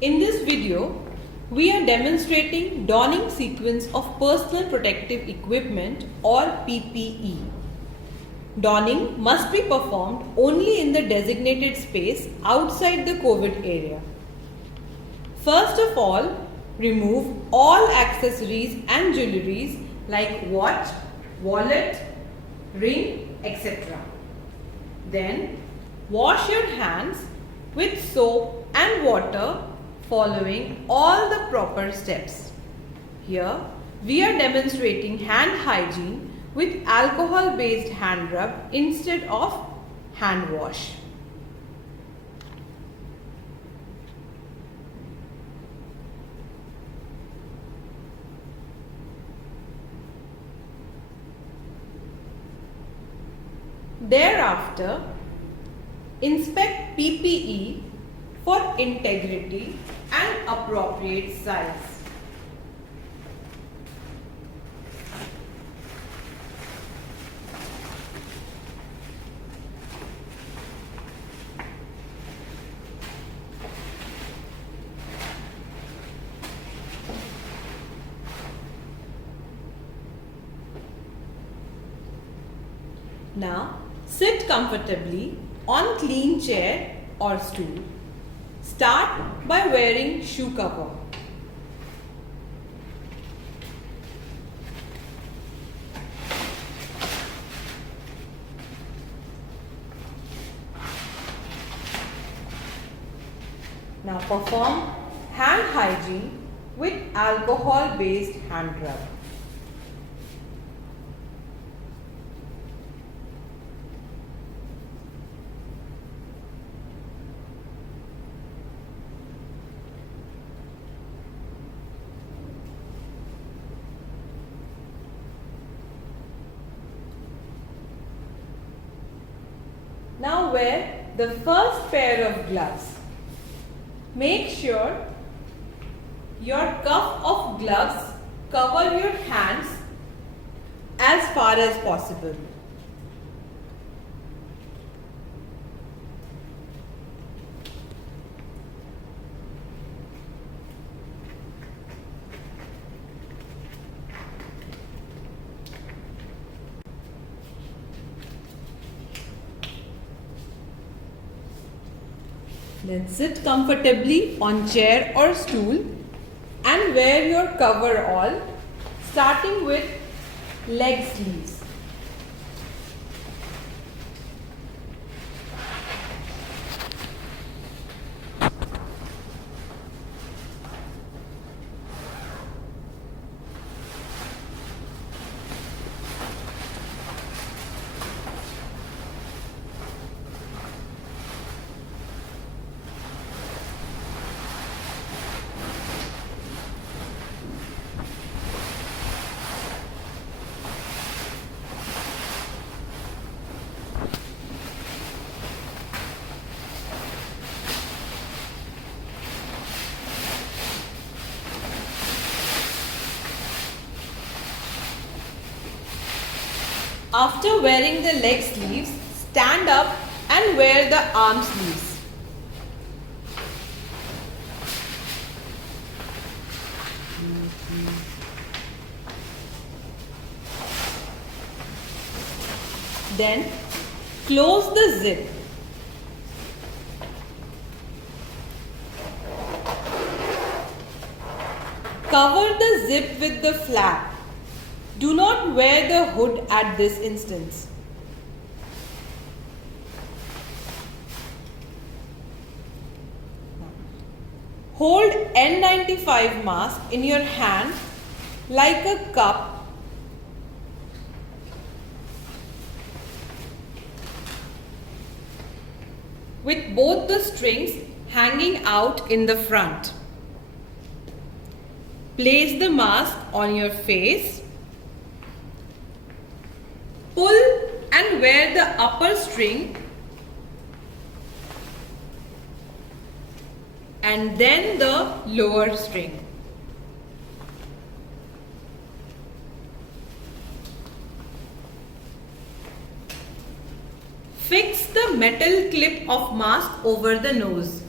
In this video, we are demonstrating donning sequence of personal protective equipment or PPE. Donning must be performed only in the designated space outside the COVID area. First of all, remove all accessories and jewelries like watch, wallet, ring, etc. Then, wash your hands with soap and water following all the proper steps. Here, we are demonstrating hand hygiene with alcohol-based hand rub instead of hand wash. Thereafter, inspect PPE for integrity and appropriate size. Now, sit comfortably on clean chair or stool. Start by wearing shoe cover. Now perform hand hygiene with alcohol-based hand rub. Now wear the first pair of gloves. Make sure your cuff of gloves cover your hands as far as possible. Then sit comfortably on chair or stool and wear your coverall, starting with leg sleeves. After wearing the leg sleeves, stand up and wear the arm sleeves. Then close the zip. Cover the zip with the flap. Do not wear the hood at this instance. Hold N95 mask in your hand like a cup with both the strings hanging out in the front. Place the mask on your face. Pull and wear the upper string and then the lower string. Fix the metal clip of mask over the nose.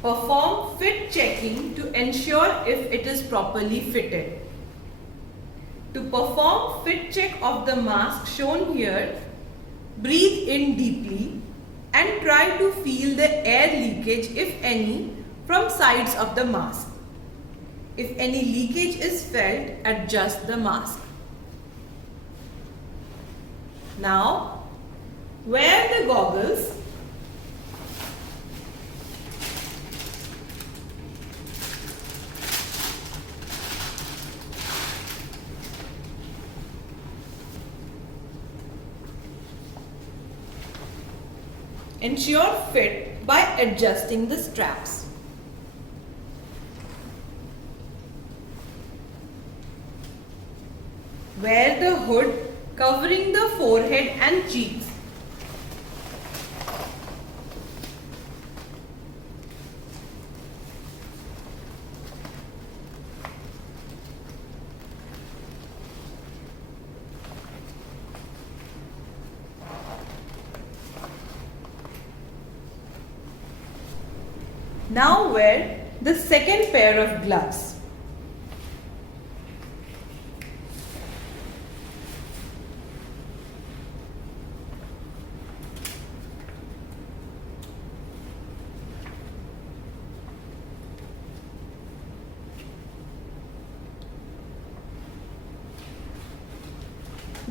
Perform fit checking to ensure if it is properly fitted. To perform fit check of the mask shown here, breathe in deeply and try to feel the air leakage, if any, from sides of the mask. If any leakage is felt, adjust the mask. Now, wear the goggles. Ensure fit by adjusting the straps. Wear the hood covering the forehead and cheeks. Now wear the second pair of gloves.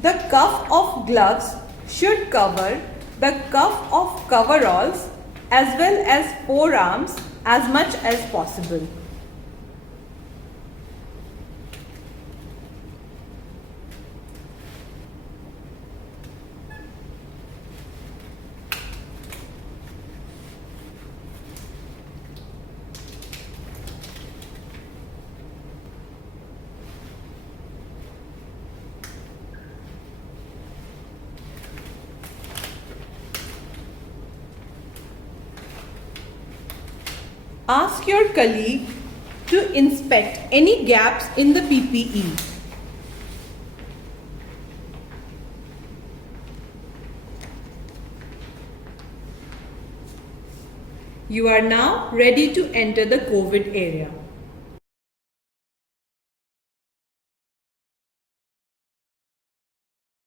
The cuff of gloves should cover the cuff of coveralls as well as forearms as much as possible. Ask your colleague to inspect any gaps in the PPE. You are now ready to enter the COVID area.